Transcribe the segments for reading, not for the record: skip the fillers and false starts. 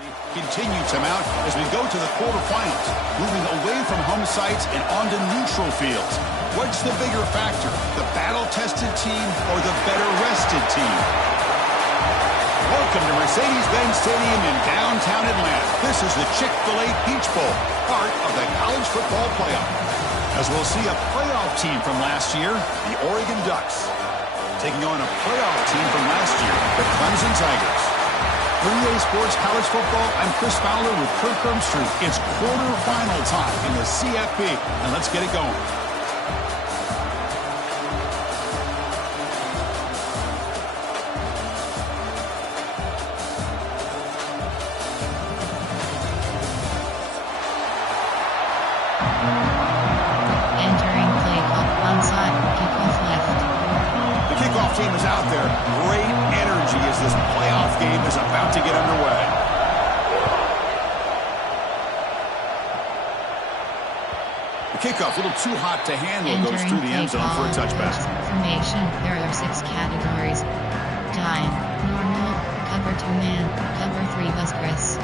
Continue to mount as we go to the quarterfinals, moving away from home sites and onto neutral fields. What's the bigger factor, the battle-tested team or the better-rested team? Welcome to Mercedes-Benz Stadium in downtown Atlanta. This is the Chick-fil-A Peach Bowl, part of the college football playoff. As we'll see a playoff team from last year, the Oregon Ducks, taking on a playoff team from last year, the Clemson Tigers. For EA Sports College Football, I'm Chris Fowler with Kirk Herbstreit. It's quarterfinal time in the CFP, and let's get it going. Entering play clock onside, kickoff left. The kickoff team is out there. Great energy as this playoff game is about to get underway. The kickoff, a little too hot to handle, goes through the end zone for a touchback. Formation, there are 6 categories. Dime, normal, cover 2 man, cover 3 bus press.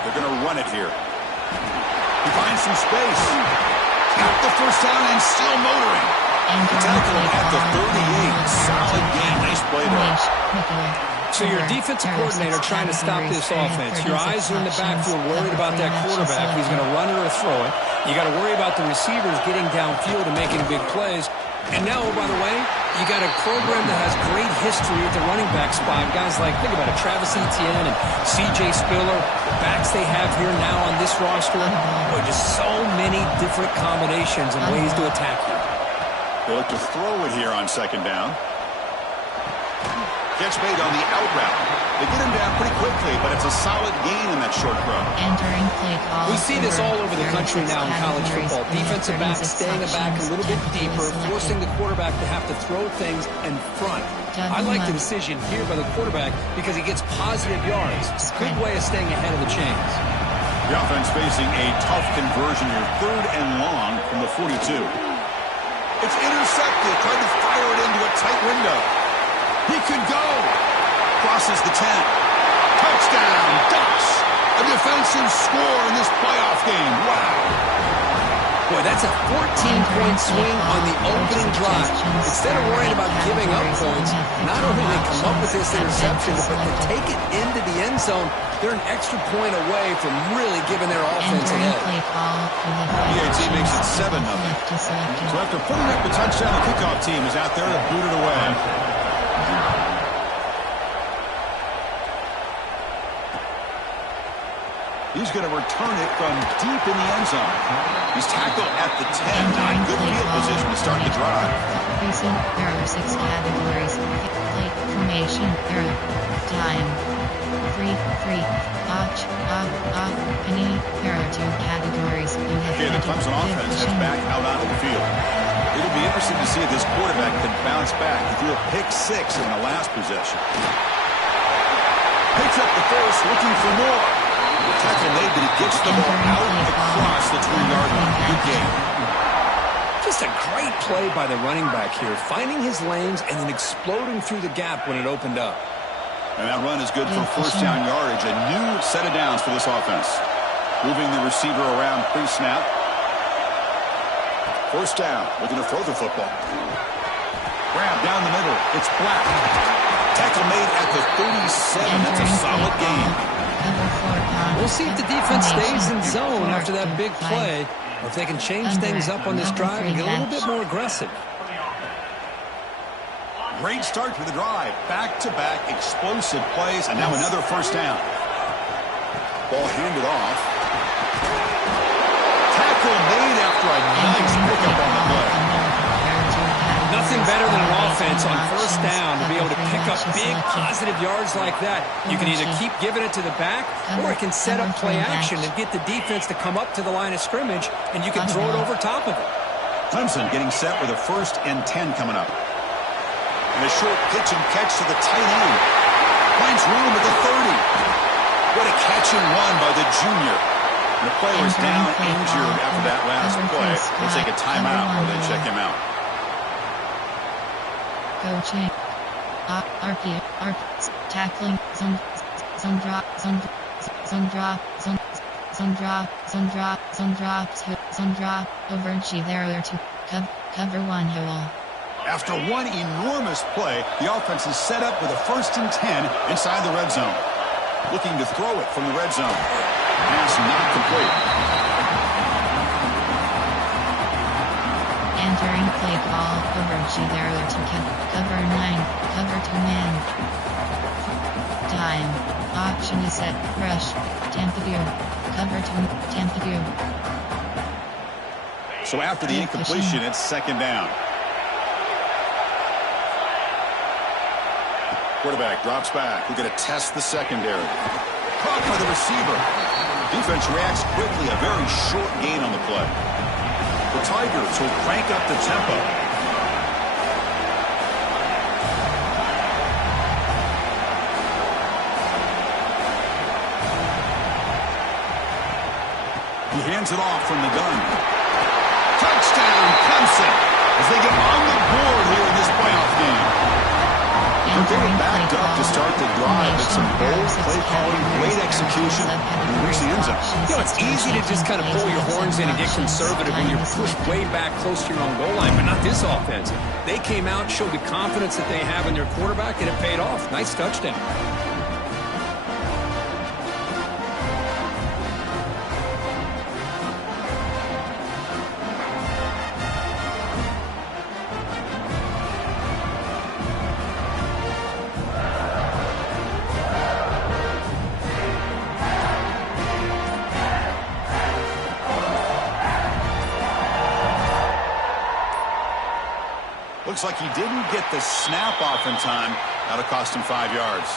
They're going to run it here. He finds some space. Got the first down and still motoring. Tackle at the 38. Solid game. Nice play there. So your defensive coordinator trying to stop this offense. Your eyes are in the backfield worried about that quarterback. He's going to run it or throw it. You got to worry about the receivers getting downfield and making big plays. And now, oh, by the way, you got a program that has great history at the running back spot. Guys like, think about it, Travis Etienne and C.J. Spiller, the backs they have here now on this roster. Boy, just so many different combinations and ways to attack you. They look to throw it here on second down. Catch made on the out route. They get him down pretty quickly, but it's a solid gain in that short throw. Entering play call. We see this all over the country now in college football. Defensive backs staying back a little bit deeper, forcing the quarterback to have to throw things in front. I like the decision here by the quarterback because he gets positive yards. Good way of staying ahead of the chains. The offense facing a tough conversion here. 3rd and long from the 42. It's intercepted. Trying to fire it into a tight window. He could go. Crosses the 10. Touchdown, Ducks. A defensive score in this playoff game. Wow. Boy, that's a 14-point swing on the opening drive. Instead of worrying about giving up points, not only do they come up with this interception, but to take it into the end zone, they're an extra point away from really giving their offense an edge. EAT makes it 7-0. So after putting up the touchdown, the kickoff team is out there to boot it away. He's going to return it from deep in the end zone. He's tackled at the 10. Not good field position to start the drive. There are 6 categories. Play, formation, era, time, free, watch, penny. There are 2 categories. Okay, the Clemson offense is back out onto the field. It'll be interesting to see if this quarterback can bounce back. He threw a pick-6 in the last possession. Picks up the first, looking for more. Tackle made, but he gets the ball out across the 20-yard line. Good game. Just a great play by the running back here, finding his lanes and then exploding through the gap when it opened up. And that run is good for first down yardage. A new set of downs for this offense. Moving the receiver around pre-snap. First down, looking to throw the football. Grab down the middle. It's Black. Tackle made at the 37. That's a solid game. We'll see if the defense stays in zone after that big play, or if they can change things up on this drive and get a little bit more aggressive. Great start to the drive. Back-to-back explosive plays, and now another first down. Ball handed off. Tackle made after a nice pickup on the play. Nothing better than an offense on first down to be able to pick up big positive yards like that. You can either keep giving it to the back, or it can set up play action and get the defense to come up to the line of scrimmage, and you can throw it over top of it. Clemson getting set with a 1st and 10 coming up. And a short pitch and catch to the tight end. Finds room at the 30. What a catch and run by the junior. The player is down injured after that last play. We'll take a timeout while they check him out. Coaching. Tackling. Zone drop. Overachieve there to cover one hole. After one enormous play, the offense is set up with a 1st and 10 inside the red zone. Looking to throw it from the red zone. Pass not complete. Entering play call. Overachieve there to cover 9. Cover 2 man. Time. Option is set. Rush. Tampa View. Cover 2. Tampa View. So after the incompletion, it's 2nd down. Quarterback drops back. We're going to test the secondary. Caught by the receiver. Defense reacts quickly. A very short gain on the play. The Tigers will crank up the tempo. He hands it off from the gun. Touchdown, Clemson, as they get on the board here in this playoff game. They're backed up to start the drive, but some bold play calling, great execution, and reach the end zone. You know, it's easy to just kind of pull your horns in and get conservative when you're pushed way back close to your own goal line, but not this offense. They came out, showed the confidence that they have in their quarterback, and it paid off. Nice touchdown. Looks like he didn't get the snap off in time. That'll cost him 5 yards.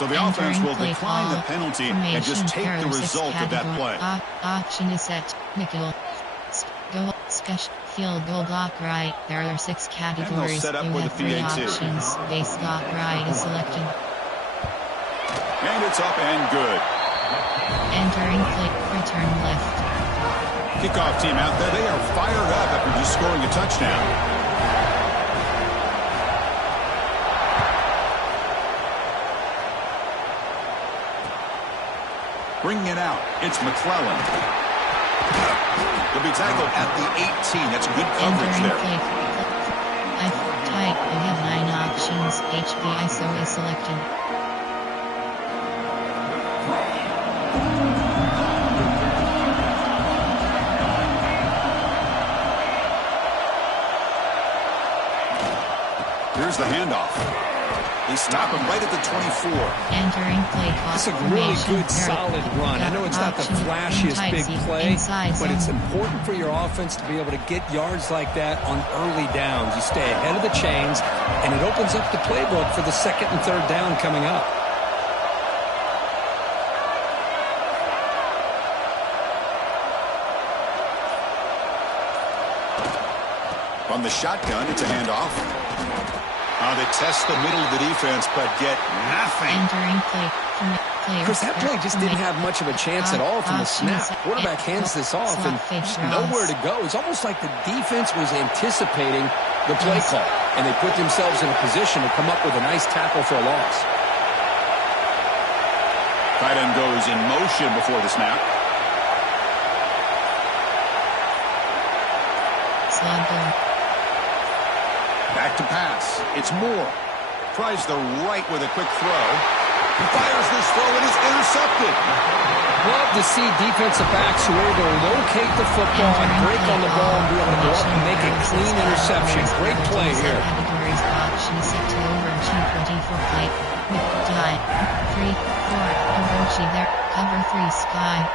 So the offense will decline the penalty and just take the result of that play. Option is set. Nickel. Goal. Special. Field goal block right. There are 6 categories. Set up you with have a 3 PA2. options. Base block right is selected. And it's up and good. Entering play. Return left. Kickoff team out there. They are fired up after just scoring a touchdown. Bringing it out, it's McClellan. He'll be tackled at the 18. That's good coverage there. Tight. You have 9 options. HBISO is selected. Here's the handoff. They stop him right at the 24. Entering play call. It's a really good, solid run. I know it's not the flashiest big play, but it's important for your offense to be able to get yards like that on early downs. You stay ahead of the chains, and it opens up the playbook for the 2nd and 3rd down coming up. From the shotgun, it's a handoff. They test the middle of the defense, but get nothing. Entering play. Chris, that play just didn't have much of a chance at all from the snap. Quarterback hands this off, and just nowhere to go. It's almost like the defense was anticipating the play call, and they put themselves in a position to come up with a nice tackle for a loss. Tight end goes in motion before the snap. Back to pass. It's Moore. Tries the right with a quick throw. He fires this throw and is intercepted. Love to see defensive backs who are able to locate the football and break on the ball and be able to go up and make a clean interception. Great play here. Categories option set to overachieve 24 play. Time. 3, 4. Overachieve there. Cover 3 sky.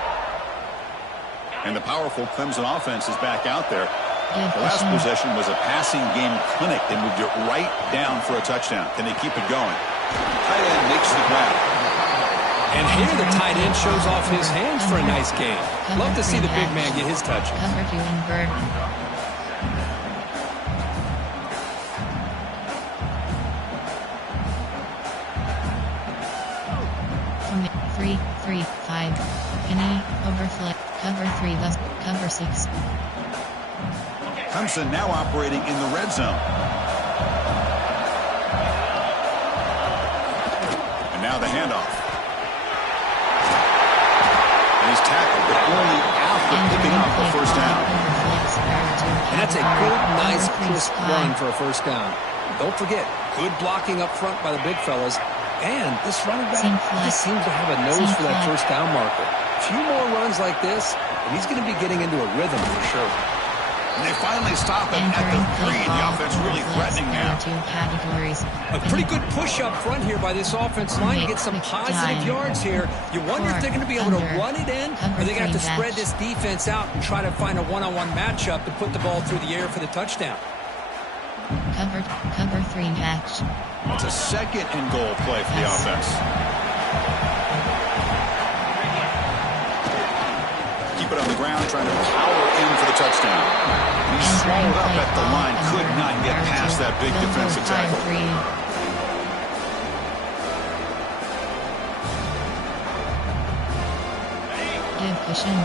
And the powerful Clemson offense is back out there. The last possession was a passing game clinic. They moved it right down for a touchdown. Can they keep it going? Tight end makes the grab. And here the tight end shows off his hands for a nice game. Love to see the big man get his touch. Cover 2 invert. From 3, 3, 5. balcony, overflip, cover 3 bus, cover 6. Clemson now operating in the red zone. And now the handoff. And he's tackled, but only after picking up the first down. And that's a good, nice, crisp run for a first down. Don't forget, good blocking up front by the big fellas. And this running back just seems to have a nose for that first down marker. A few more runs like this, and he's going to be getting into a rhythm for sure. And they finally stop him at the 3. The offense really threatening now. A pretty good push up front here by this offense line to get some positive yards here. You wonder if they're going to be able to run it in, or they're going to have to spread this defense out and try to find a one-on-one matchup to put the ball through the air for the touchdown. Cover 3 match. It's a second and goal play for the offense. Keep it on the ground, trying to power in for the touchdown. He's swallowed up at the line, could not get past that big defensive tackle. Give cushion.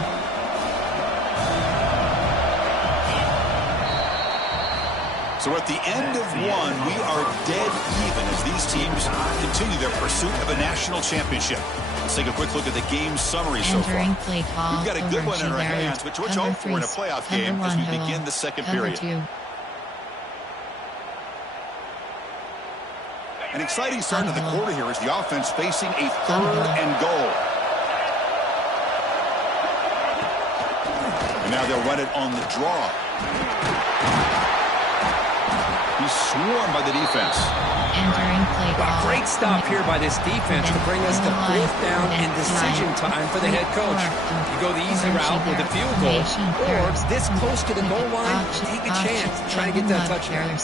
So at the end of one, we are dead even as these teams continue their pursuit of a national championship. Let's take a quick look at the game summary so far. We've got a good one in our hands, which we're hoping for in a playoff game as we begin the second period. An exciting start to the quarter here as the offense facing a 3rd and goal. And now they'll run it on the draw. He's swarmed by the defense. Well, great stop here by this defense to bring us to 4th down and decision time for the head coach. You go the easy route with a field goal, or this close to the goal line, take a chance to try to get that touchdown. No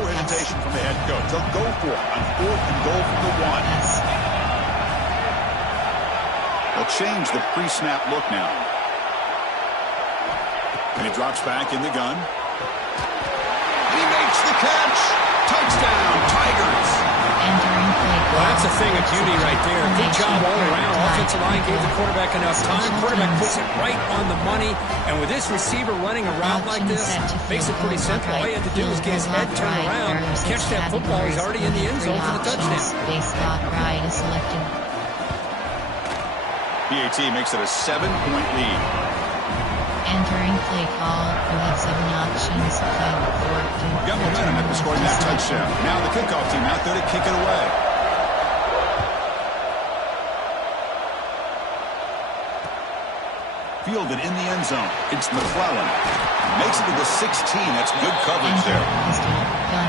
hesitation from the head coach. They'll go for it on 4th and goal from the 1. They'll change the pre-snap look now. And he drops back in the gun. He makes the catch. Touchdown, Tigers. Well, that's a thing of beauty right there. Good job all around. Offensive line gave the quarterback enough time. Quarterback puts it right on the money. And with this receiver running a route like this, makes it pretty simple. All you have to do is get his head turned around, catch that football. He's already in the end zone for the touchdown. PAT makes it a 7-point lead. Entering play call, you have 7 options, 5, 4, 2. Got momentum after scoring that touchdown. Now the kickoff team out there to kick it away. Fielded in the end zone. It's McClellan. Makes it to the 16. That's good coverage there. Gun.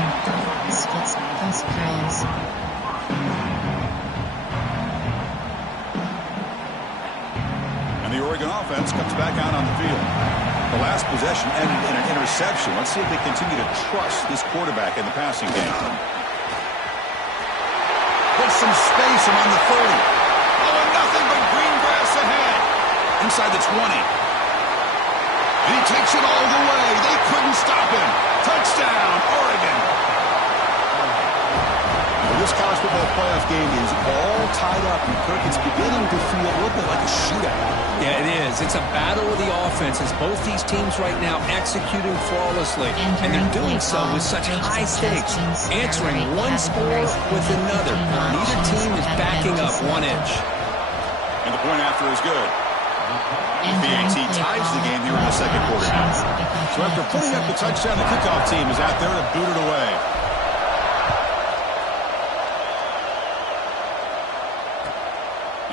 Splits. Post curls. The Oregon offense comes back out on the field. The last possession ended in an interception. Let's see if they continue to trust this quarterback in the passing game. There's some space around the 30. Oh, and nothing but green grass ahead. Inside the 20. And he takes it all the way. They couldn't stop him. Touchdown, Oregon. This college football playoff game is all tied up, and Kirk, it's beginning to feel a little bit like a shootout. Yeah, it is. It's a battle of the offenses. Both these teams right now executing flawlessly, and they're doing so with such high stakes, answering one score with another. Neither team is backing up 1 inch. And the point after is good. PAT ties the game here in the second quarter now. So after putting up the touchdown, the kickoff team is out there to boot it away.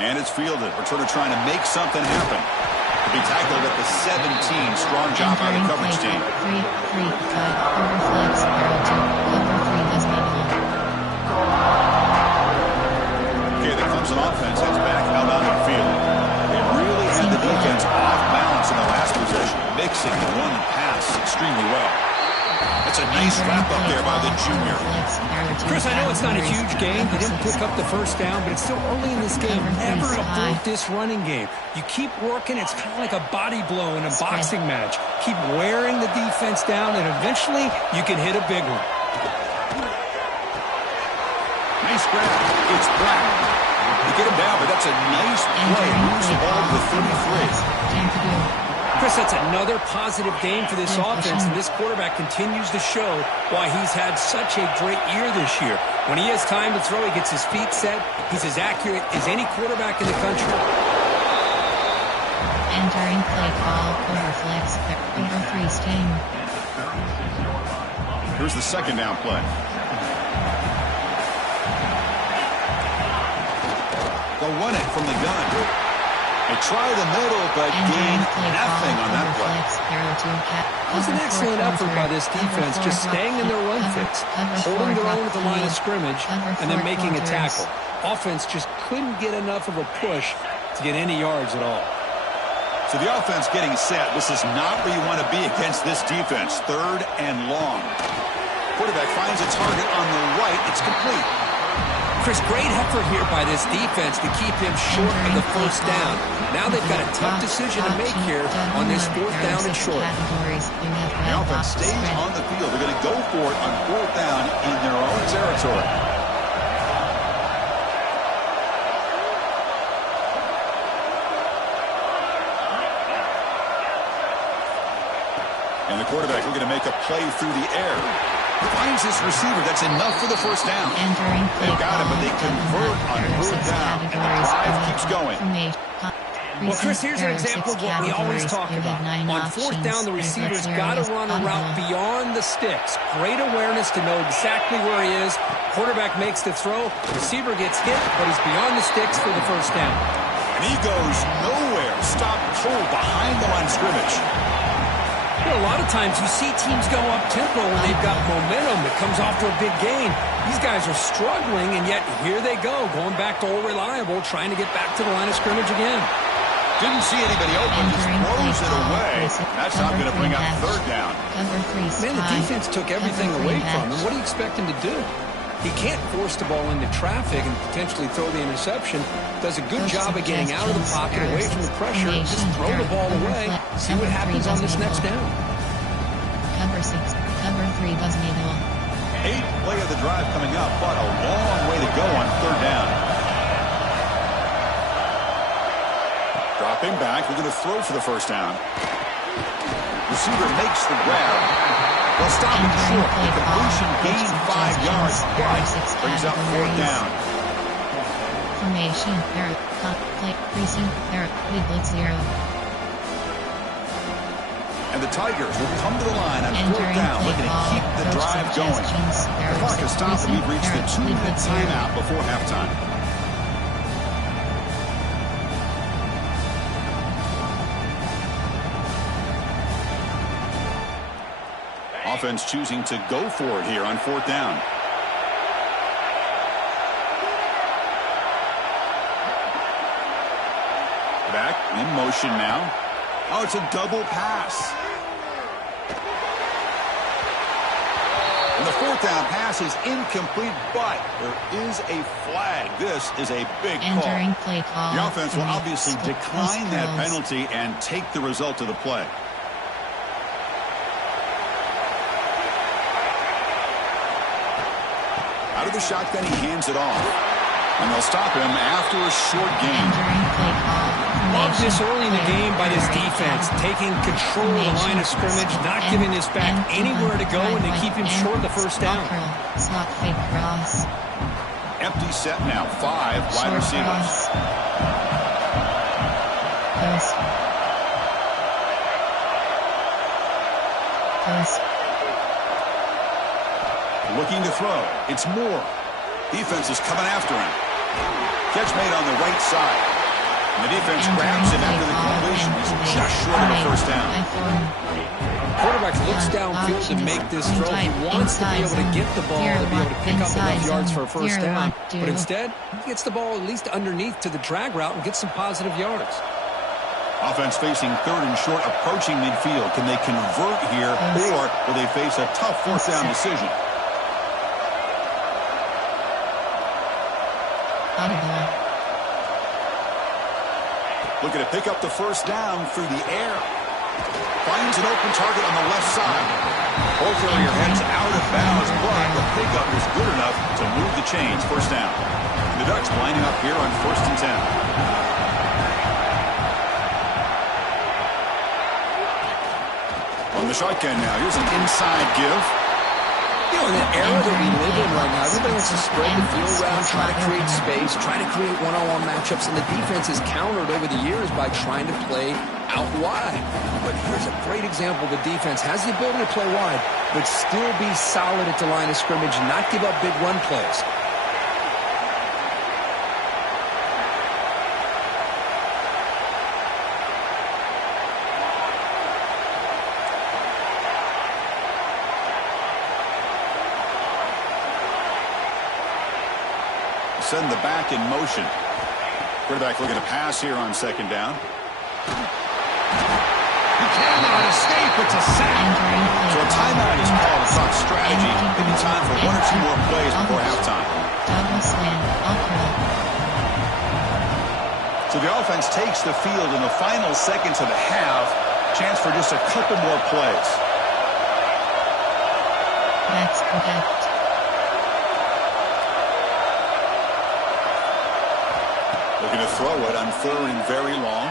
And it's fielded. Returner trying to make something happen. To be tackled at the 17. Strong job by the coverage team. 3, 5, overflex, arrow 2, cover 3, must be Okay, the Clemson offense heads back out on the field. They really had the defense off balance in the last possession, mixing the run and pass extremely well. That's a nice wrap-up there by the junior. Chris, I know it's not a huge game. They didn't pick up the first down, but it's still early in this game. Never abort this running game. You keep working. It's kind of like a body blow in a boxing match. Keep wearing the defense down, and eventually you can hit a big one. Nice grab. It's Black. He to get him down, but that's a nice play. Moves the ball to 33. Chris, that's another positive game for this offense, and this quarterback continues to show why he's had such a great year this year. When he has time to throw, he gets his feet set. He's as accurate as any quarterback in the country. Entering play call, quarter flex, over 3 sting. Here's the second down play. They'll run it from the gun. They try the middle, but gain nothing on that play. That was an excellent effort by this defense, just staying in their run fits, holding their own at the line of scrimmage, and then making a tackle. Offense just couldn't get enough of a push to get any yards at all. So the offense getting set. This is not where you want to be against this defense. 3rd and long. Quarterback finds a target on the right. It's complete. Chris, great effort here by this defense to keep him short of the first down. Now they've got a tough decision to make here on this 4th down and short. The offense stays on the field. They're going to go for it on 4th down in their own territory. And the quarterback looking to make a play through the air. Finds his receiver. That's enough for the first down. They've got it, but they convert on 4th down. And the drive keeps going. Well, Chris, here's an example of what we always talk about. On 4th down, the receiver's got to run a route beyond the sticks. Great awareness to know exactly where he is. Quarterback makes the throw. Receiver gets hit, but he's beyond the sticks for the first down. And he goes nowhere. Stopped cold behind the line of scrimmage. You know, a lot of times you see teams go up-tempo when they've got momentum that comes off to a big gain. These guys are struggling, and yet here they go, going back to old reliable, trying to get back to the line of scrimmage again. Didn't see anybody open, just throws it away. That's not going to bring up 3rd down. Man, the defense took everything away from him. What do you expect him to do? He can't force the ball into traffic and potentially throw the interception. Does a good job of getting out of the pocket, away from the pressure. Just throw the ball away. See what happens on this next down. Cover 6, cover 3 does middle. 8th play of the drive coming up, but a long way to go on 3rd down. Dropping back, we're going to throw for the first down. Receiver makes the grab. They'll stop him short. The completion gained 5 yards, but brings up 4th down. Formation, error, play, precinct, error, lead blitz 0. And the Tigers will come to the line on 4th down, looking to keep the drive going. The clock has stopped, and we've reached the 2-minute timeout before halftime. Offense choosing to go for it here on 4th down. Back in motion now. Oh, it's a double pass. And the 4th down pass is incomplete, but there is a flag. This is a big call. The offense will obviously decline that penalty and take the result of the play. Out of the shotgun, he hands it off. And they'll stop him after a short gain. Love this early in the game by this defense, taking control of the line of scrimmage, not giving this back anywhere to go, and they keep him short of the first down. Empty set now, 5 wide receivers. Looking to throw. It's Moore. Defense is coming after him. Catch made on the right side. And the defense grabs him after the completion. He's just short of the first down. Quarterback looks downfield to make this throw. He wants to be able to get the ball to be able to pick up enough yards for a first down. But instead, he gets the ball at least underneath to the drag route and gets some positive yards. Offense facing 3rd and short, approaching midfield. Can they convert here, or will they face a tough 4th down decision? Looking to pick up the first down through the air. Finds an open target on the left side. Ball carrier heads out of bounds, but the pickup is good enough to move the chains. First down. The Ducks lining up here on 1st and 10. On the shotgun now. Here's an inside give. You know, in the era that we live in right now, everybody wants to spread the field around, try to create space, try to create one-on-one matchups, and the defense has countered over the years by trying to play out wide. But here's a great example. The defense has the ability to play wide, but still be solid at the line of scrimmage, not give up big run plays. Send the back in motion. Quarterback looking to pass here on 2nd down. He cannot escape. It's a sack. So a timeout is called to talk strategy. Maybe time for 1 or 2 more plays before halftime. So the offense takes the field in the final seconds of the half. Chance for just a couple more plays. That's correct. Looking to throw it on 3rd and very long.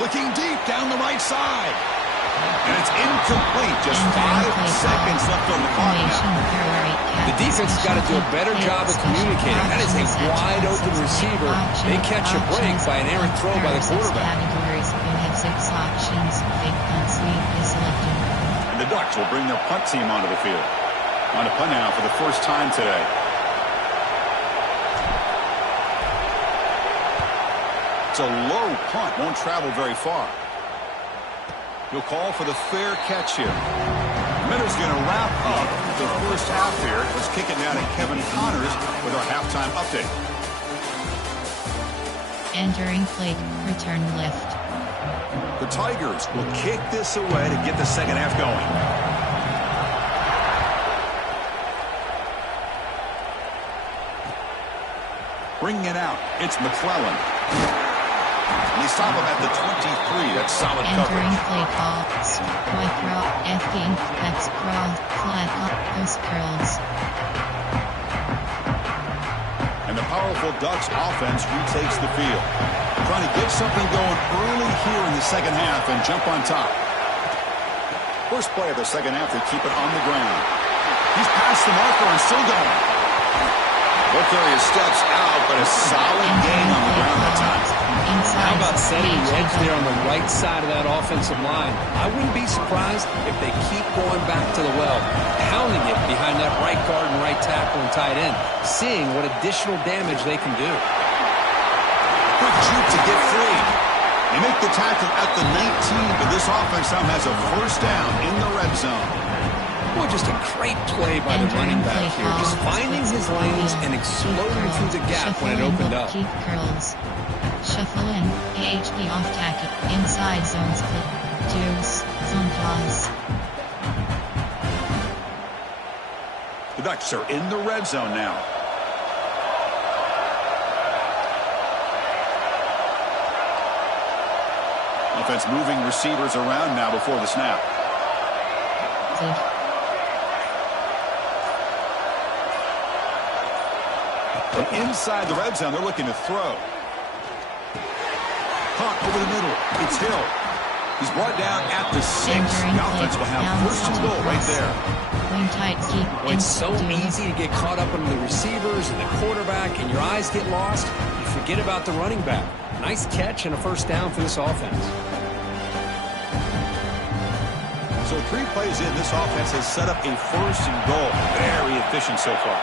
Looking deep down the right side. And it's incomplete. Just 5 seconds left on the clock now. The defense has got to do a better job of communicating. That is a wide-open receiver. They catch a break by an errant throw by the quarterback. You have 6 options. Fake punt sweep is selected. And the Ducks will bring their punt team onto the field. On a punt now for the first time today. It's a low punt, won't travel very far. He'll call for the fair catch here. Miller's going to wrap up the first half here. Let's kick it now to Kevin Connors with our halftime update. Entering plate, return left. The Tigers will kick this away to get the second half going. Bringing it out, it's McClellan. And they stop him at the 23. That's solid coverage. Entering play call. Strike rock. F-ing. X crawl. Flat up. Post curls. And the powerful Ducks offense retakes the field. Trying to get something going early here in the second half and jump on top. First play of the second half, they keep it on the ground. He's past the marker and still going. Both areas steps out, but a solid gain on the ground that time. How about setting the edge there on the right side of that offensive line? I wouldn't be surprised if they keep going back to the well, pounding it behind that right guard and right tackle and tight end, seeing what additional damage they can do. Quick juke to get free. They make the tackle at the 19, but this offense now has a first down in the red zone. Well, just a great play by the running back here, just finding his lanes and exploding through the gap when it opened up. Keep curls. Shuffle in, AHP off tackle, inside zone split, deuce, zone toss. The Ducks are in the red zone now. Offense moving receivers around now before the snap. From inside the red zone, they're looking to throw. Caught over the middle. It's Hill. He's brought down at the 6. The offense will have first and goal right there. Well, it's so easy to get caught up on the receivers and the quarterback, and your eyes get lost. You forget about the running back. Nice catch and a first down for this offense. So 3 plays in, this offense has set up a first and goal. Very efficient so far.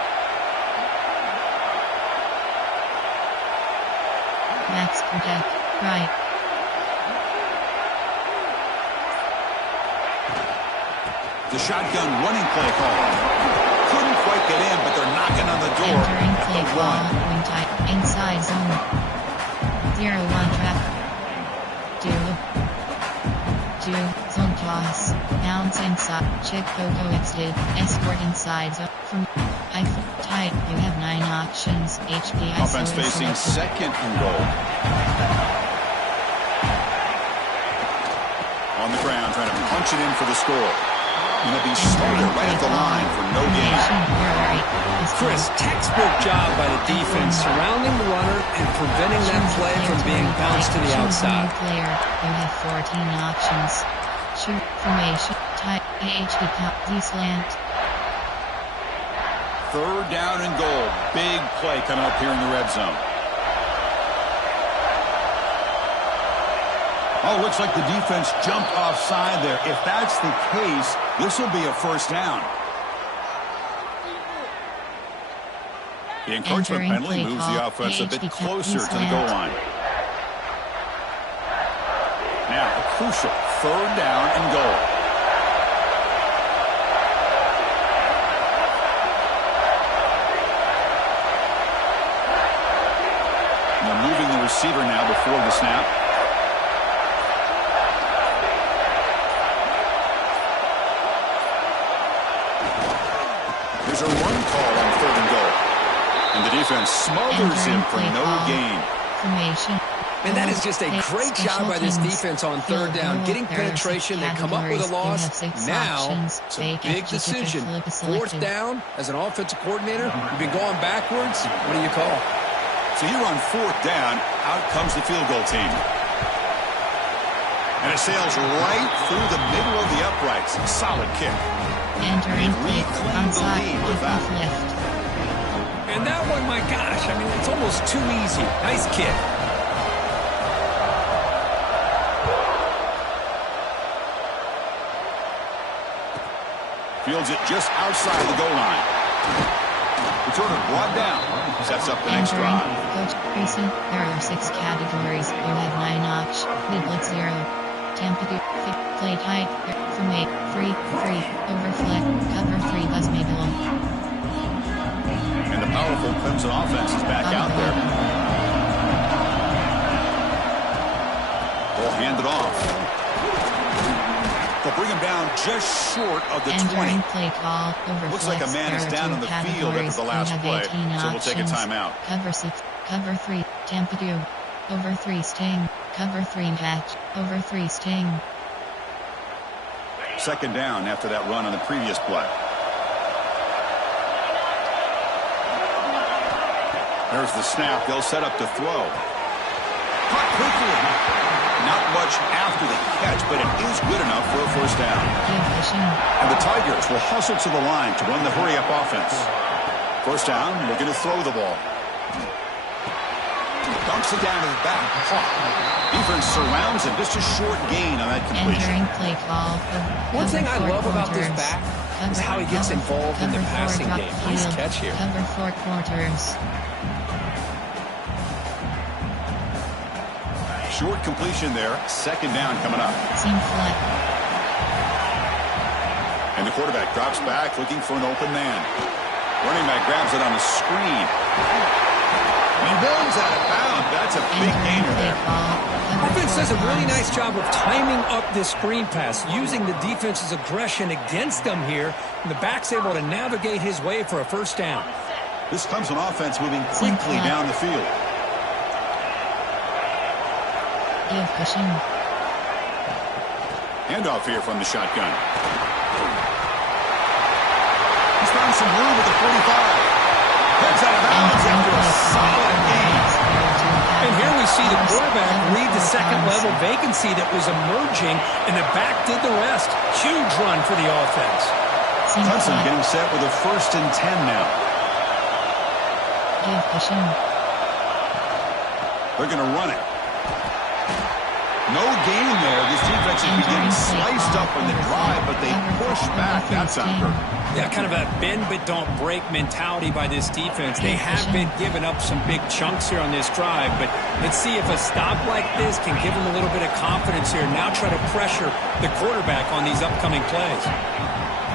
Max protect, right. The shotgun running play call. Couldn't quite get in, but they're knocking on the door. Entering play at call, 1. wing tight, inside zone. 0-1 trap. 2. Zone toss. Bounce inside. Check Coco exited. Escort inside zone. From tight. You have 9 options. HPI. Offense facing second and goal. on the ground trying to punch it in for the score. Going to be smarter right at the line for no gain. Chris, textbook job by the defense surrounding the runner and preventing that play from being bounced to the outside. Player, you have 14 options. Shoot, formation, type, AHD, slant. Third down and goal. Big play coming up here in the red zone. Oh, looks like the defense jumped offside there. If that's the case, this will be a first down. The encouragement penalty moves the offense a bit closer to the goal line. Now, a crucial third down and goal. They're moving the receiver now before the snap. There's a run call on third and goal. And the defense smothers him for no gain. And that is just a great job by this defense on third down. Getting penetration, they come up with a loss. Now, it's a big decision. Fourth down, as an offensive coordinator, you've been going backwards. What do you call? So you're on fourth down. Out comes the field goal team. And it sails right through the middle of the uprights. Solid kick. Entering reclaimed the lead with that. And that one, my gosh, I mean, it's almost too easy. Nice kick. Fields it just outside the goal line. Returner brought down. Sets up the next drive. Coach Grayson, there are 6 categories. You have 9 options. Mid-blitz 0. Tempo, play tight, from 8, free, overflip, cover 3, buzz middle. And the powerful Clemson offense is back out there. Ball handed off. They'll bring him down just short of the 20. Play call, looks like a man is down on the field after the last play, so we'll take a timeout. Cover 6, cover 3, tempo 2, over 3 sting, cover 3 match, over 3 sting. Second down after that run on the previous play. There's the snap. They'll set up to throw. Caught quickly. Not much after the catch, but it is good enough for a first down. And the Tigers will hustle to the line to run the hurry-up offense. First down, looking to throw the ball. Dumps it down to the back. Defense surrounds him. Just a short gain on that completion. Play call. One thing I love about this back is how he gets involved in the passing game. Nice catch here. Cover 4 quarters. Short completion there. Second down coming up. Seam flat. And the quarterback drops back looking for an open man. Running back grabs it on the screen. He runs out of bounds. That's a big gainer there. Offense does a really nice job of timing up this screen pass, using the defense's aggression against them here, and the back's able to navigate his way for a first down. This comes an offense moving quickly down the field. Handoff here from the shotgun. He's found some room at the 45. Heads out of bounds after a solid gain. And here we see the quarterback read the second-level vacancy that was emerging, and the back did the rest. Huge run for the offense. Clemson getting set with a 1st and 10 now. They're going to run it. No gain there. This defense is beginning sliced up in the drive, but they push back. That's on her. Yeah, kind of a bend but don't break mentality by this defense. They have been giving up some big chunks here on this drive, but let's see if a stop like this can give them a little bit of confidence here. Now try to pressure the quarterback on these upcoming plays.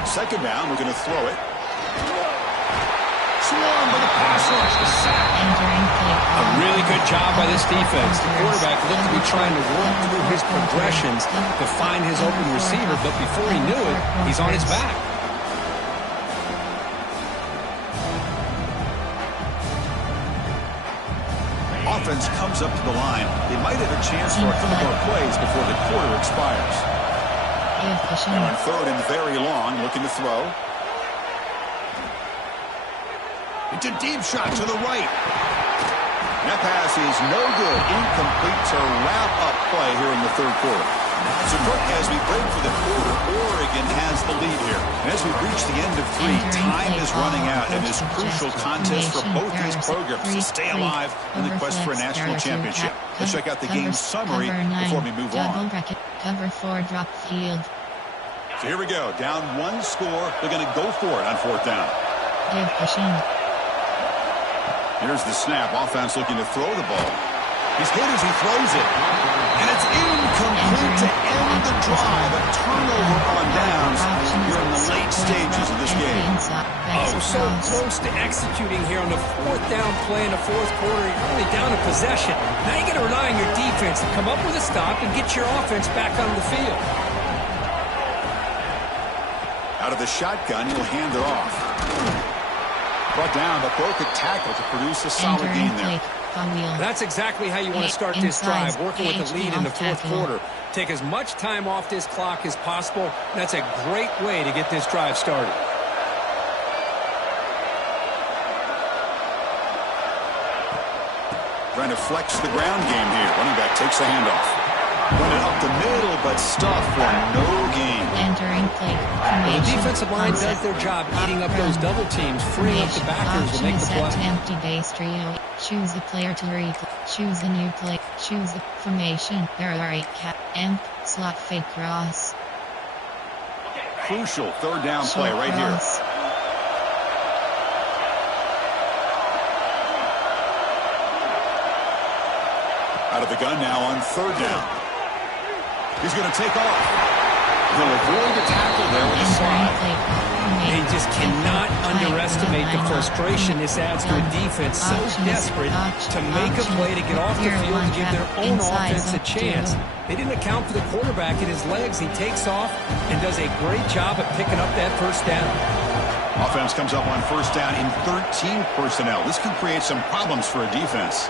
Second down, we're going to throw it. Swarm with a pass rush to sack. A really good job by this defense. The quarterback looked to be trying to work through his progressions to find his open receiver, but before he knew it, he's on his back. Offense comes up to the line. They might have a chance for a couple more plays before the quarter expires. And on third and very long, looking to throw. It's a deep shot to the right. That pass is no good. Incomplete to wrap up play here in the third quarter. So, Brooke, as we break for the quarter, Oregon has the lead here. And as we reach the end of three, time is running out in this crucial contest for both these programs to stay alive in the quest for a national championship. Let's check out the game summary before we move on. Cover 4 drop field. So here we go. Down one score. They're going to go for it on fourth down. Give pushing. Here's the snap. Offense looking to throw the ball. He's hit as he throws it. And it's incomplete to end the drive. A turnover on downs. You're in the late stages of this game. Oh, so close to executing here on the fourth down play in the fourth quarter. You're only down a possession. Now you got to rely on your defense to come up with a stop and get your offense back on the field. Out of the shotgun, he'll hand it off. Brought down, but broke a tackle to produce a solid gain there. That's exactly how you want to start this drive, working with the lead in the fourth quarter. Take as much time off this clock as possible. That's a great way to get this drive started. Trying to flex the ground game here. Running back takes the handoff. Run it up the middle, but stuffed for no gain. Entering play. Well, the defensive line does their job eating up those double teams, freeing up the backers to make the play. Empty base trio. Choose the player to replay. Choose the new play. Choose the formation. There are 8 amp slot fake cross. Crucial third down play right here. Out of the gun now on third down. He's going to take off. He'll avoid the tackle there with a slide. They just cannot underestimate the frustration this adds to a defense so desperate to make a play to get off the field and give their own offense a chance. They didn't account for the quarterback in his legs. He takes off and does a great job of picking up that first down. Offense comes up on first down in 13 personnel. This can create some problems for a defense.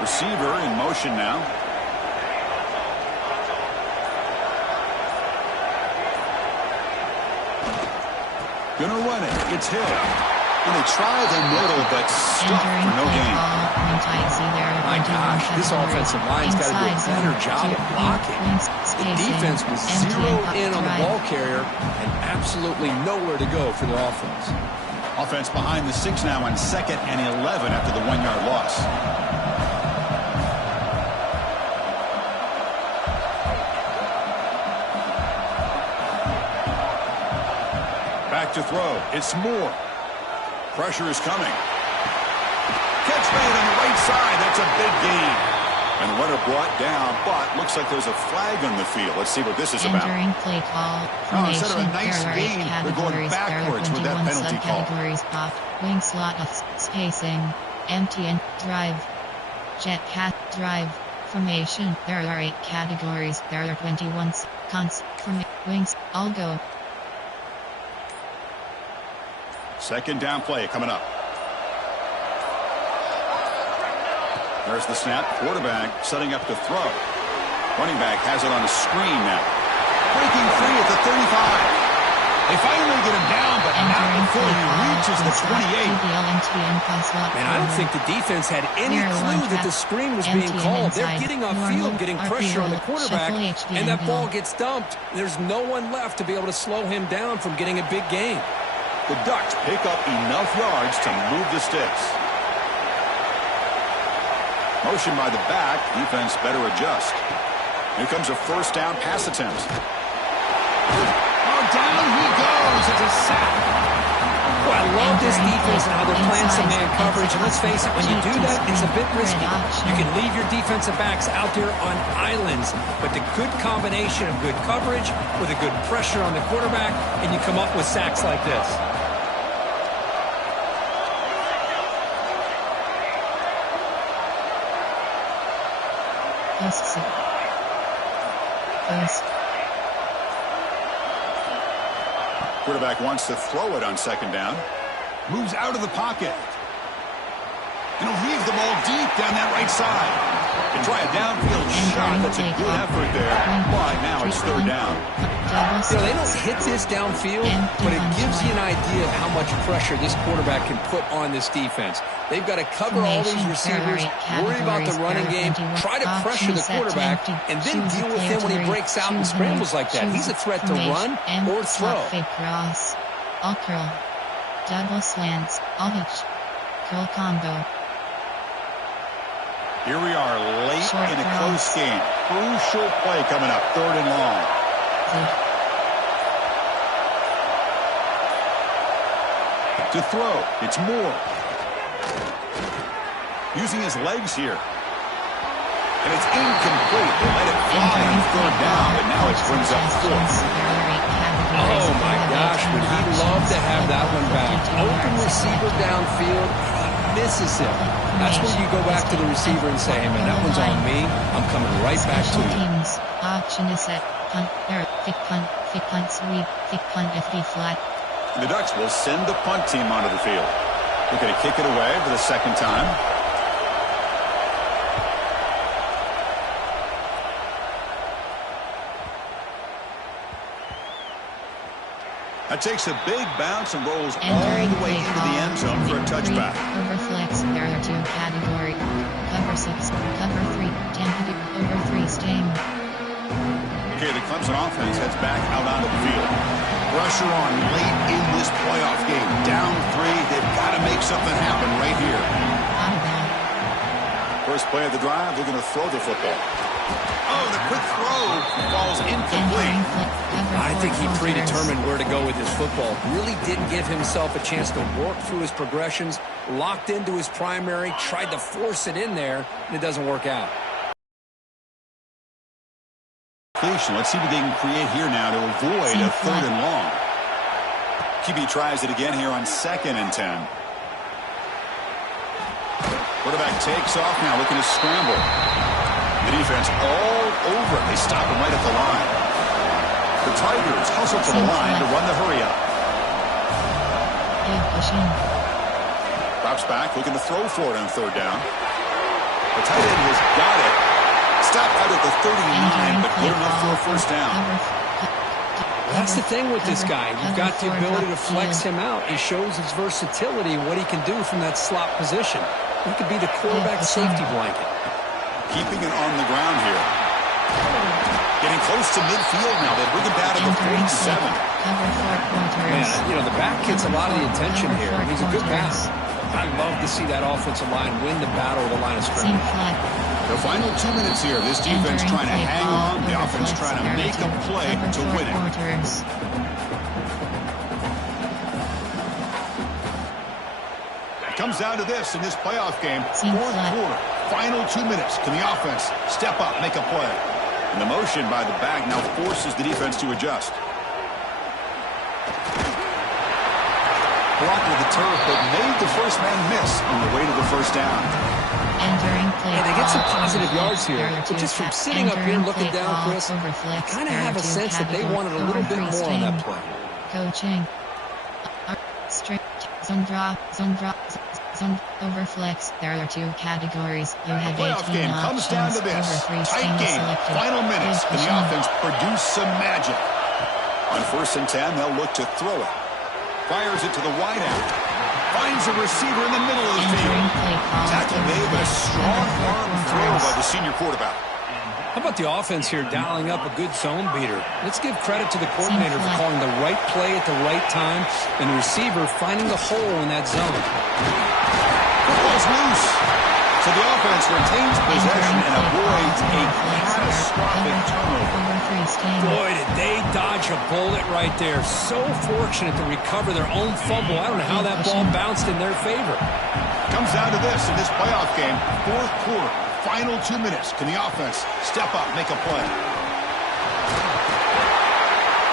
Receiver in motion now. Gonna run it. It's Hill. And they try the middle, but stuck for no gain. My gosh, this offensive line's got to do a better job of blocking. The defense was zeroed in on the ball carrier and absolutely nowhere to go for their offense. Offense behind the 6 now on 2nd and 11 after the 1-yard loss. Back to throw. It's Moore. Pressure is coming. Catch made on the right side. That's a big gain. And the runner brought down, but looks like there's a flag on the field. Let's see what this is about. Entering play call. Instead of a nice gain, they're going backwards with that penalty call. Wing slot spacing. Empty and drive. Jet cat drive. Formation. There are 8 categories. There are 21 cons. Wings. All go. Second down play coming up. There's the snap. Quarterback setting up to throw. Running back has it on a screen now. Breaking free at the 35. They finally get him down, but not before he reaches the 28. Man, I don't think the defense had any clue that the screen was being called. They're getting off field, getting pressure on the quarterback, and that ball gets dumped. There's no one left to be able to slow him down from getting a big gain. The Ducks pick up enough yards to move the sticks. Motion by the back. Defense better adjust. Here comes a first down pass attempt. Oh, down he goes. It's a sack. Well, I love this defense and how they're playing some man coverage. And let's face it, when you do that, it's a bit risky. You can leave your defensive backs out there on islands. But the good combination of good coverage with a good pressure on the quarterback, and you come up with sacks like this. Quarterback wants to throw it on second down. Moves out of the pocket. And he'll leave the ball deep down that right side. They try a downfield shot. That's a good effort there. But now it's third down. They don't hit this downfield, but it gives you an idea of how much pressure this quarterback can put on this defense. They've got to cover all these receivers, worry about the running game, try to pressure the quarterback, and then deal with him when he breaks out and scrambles like that. He's a threat to run or throw. Fake cross. All curl. Double slants. All hitch. Curl combo. Here we are late in a close game. Crucial play coming up. Third and long. To throw. It's Moore. Using his legs here. And it's incomplete. They let it fly on third down, but now it brings up fourth. Oh, my gosh. Would he love to have that one back? Open receiver downfield. He misses him. That's where you go back to the receiver and say, hey, man, that one's on me. I'm coming right back to you. Option is set. Punt, kick punt, sweep, kick punt, FD flat. The Ducks will send the punt team onto the field. They're going to kick it away for the second time. That takes a big bounce and rolls all the way into the end zone for a touchback. Overflex, there are two category. Cover 6, cover 3, 10, over 3 sting. Okay, the Clemson offense heads back out onto the field. Pressure on late in this playoff game. Down 3, they've got to make something happen right here. First play of the drive, they're going to throw the football. Oh, the quick throw falls incomplete. I think he predetermined where to go with his football. Really didn't give himself a chance to work through his progressions, locked into his primary, tried to force it in there, and it doesn't work out. Let's see what they can create here now to avoid a third and long. QB tries it again here on 2nd and 10. Quarterback takes off now, looking to scramble. The defense all over it. They stop him right at the line. The Tigers hustle to the line to run the hurry up. Drops back, looking to throw for it on third down. The tight end has got it. Stopped out at the 39, but good enough for a first down. That's the thing with this guy. You've got the ability to flex him out. He shows his versatility, what he can do from that slot position. He could be the quarterback safety blanket. Keeping it on the ground here. Getting close to midfield now. They bring him down to the 47. Man, the back gets a lot of the attention here. He's a good pass. I'd love to see that offensive line win the battle of the line of scrimmage. The final 2 minutes here. This defense trying to hang on. The offense trying to make a play to win it. It comes down to this in this playoff game. Fourth quarter. Final 2 minutes. Can the offense step up, make a play? And the motion by the back now forces the defense to adjust. Blocked with the turf, but made the first man miss on the way to the first down. And they get some positive yards here. But just from sitting up here looking down, Chris, I kind of have a sense that they wanted a little bit more on that play. Coaching. Strict. Zone drop. Overflex. There are two categories. You have the playoff game comes down to this. Tight game. Final minutes. Can the offense produce some magic? On 1st and 10, they'll look to throw it. Fires it to the wideout. Finds a receiver in the middle of the field. Tackle made, but a strong arm throw by the senior quarterback. How about the offense here dialing up a good zone beater? Let's give credit to the coordinator for calling the right play at the right time and the receiver finding the hole in that zone. Football's loose. So the offense retains possession and avoids a catastrophic turnover. Boy, did they dodge a bullet right there. So fortunate to recover their own fumble. I don't know how that ball bounced in their favor. Comes down to this in this playoff game. Fourth quarter, final 2 minutes. Can the offense step up, make a play?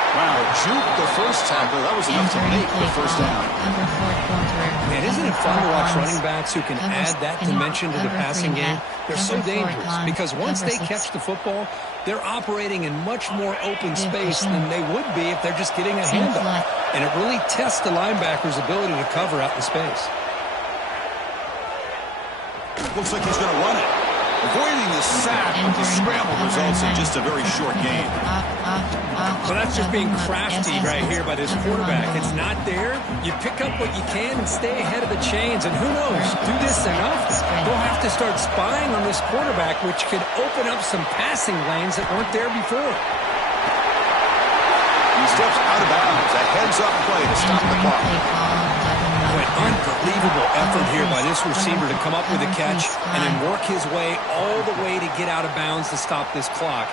Wow, juke the first tackle. That was enough to make the first down. Man, isn't it fun to watch running backs who can add that dimension to the passing game? They're so dangerous because once they catch the football, they're operating in much more open space than they would be if they're just getting a handoff. And it really tests the linebacker's ability to cover out in space. Looks like he's going to run it. Avoiding the sack, but the scramble results in just a very short gain. Well, that's just being crafty right here by this quarterback. It's not there. You pick up what you can and stay ahead of the chains. And who knows, do this enough, they'll have to start spying on this quarterback, which could open up some passing lanes that weren't there before. He steps out of bounds. A heads-up play to stop the clock. An unbelievable effort here by this receiver to come up with a catch and then work his way all the way to get out of bounds to stop this clock.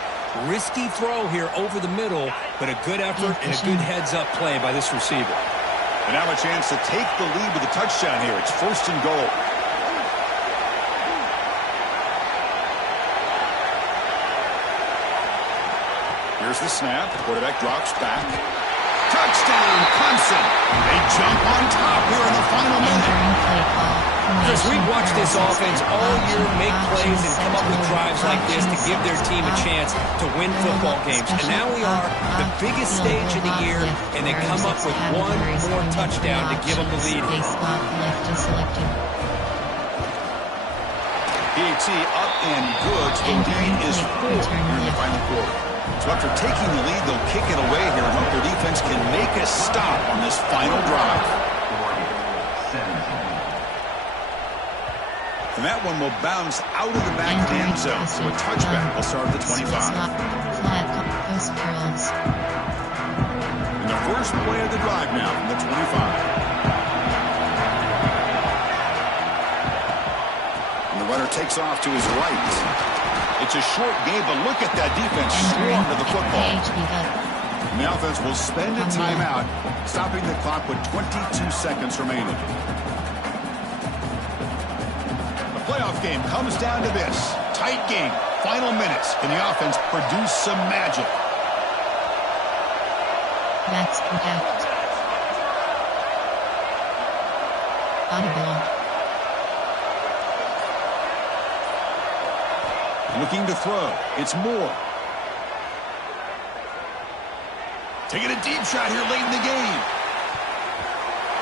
Risky throw here over the middle, but a good effort and a good heads-up play by this receiver. And now a chance to take the lead with a touchdown here. It's 1st and goal. Here's the snap. The quarterback drops back. Touchdown, Clemson. They jump on top here in the final minute. Chris, we've watched this offense all year make plays and come up with drives like this to give their team a chance to win football games. And now we are the biggest stage of the year, and they come up with one more touchdown to give them the lead. PAT up and good. So the lead is 4 here in the final quarter. So after taking the lead, they'll kick it away here and hope their defense can make a stop on this final drive. And that one will bounce out of the back of the end zone. So a touchback will start at the 25. And the first play of the drive now from the 25. And the runner takes off to his right. It's a short game, but look at that defense swarm to the football. And the offense will spend a timeout, stopping the clock with 22 seconds remaining. The playoff game comes down to this. Tight game, final minutes. Can the offense produce some magic? That's correct. Audible. Looking to throw. It's Moore. Taking a deep shot here late in the game.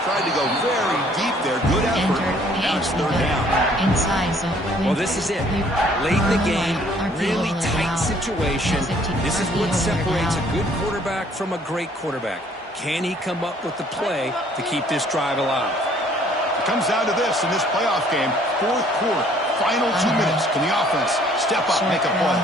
Tried to go very deep there. Good effort. Now it's 3rd down. Well, this is it. Late in the game, really tight situation. This is what separates a good quarterback from a great quarterback. Can he come up with the play to keep this drive alive? It comes down to this in this playoff game. 4th quarter. Final 2 minutes. Can the offense step up, make a play?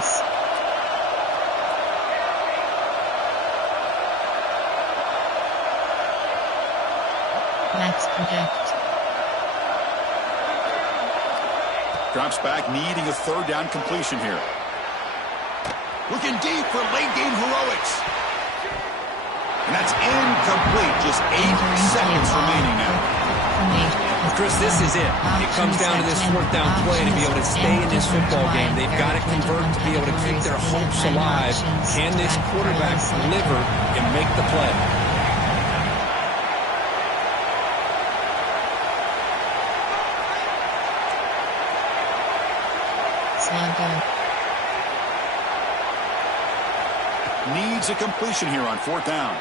That's correct. Drops back, needing a 3rd down completion here. Looking deep for late game heroics. And that's incomplete. Just 8 seconds remaining now. Chris, this is it. It comes down to this 4th down play to be able to stay in this football game. They've got to convert to be able to keep their hopes alive. Can this quarterback deliver and make the play? Needs a completion here on 4th down.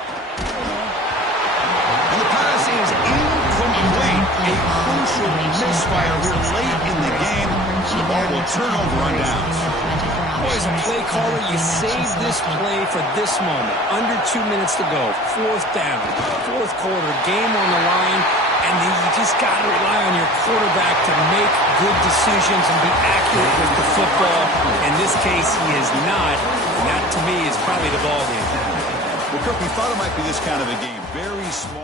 And the pass is incomplete. A crucial misfire here late in the game. The ball will turn over on downs. Boy, as a play caller, you save this play for this moment. Under 2 minutes to go. 4th down. 4th quarter. Game on the line. And you just got to rely on your quarterback to make good decisions and be accurate with the football. In this case, he is not. And that, to me, is probably the ball game. Well, Kirk, we thought it might be this kind of a game. Very small.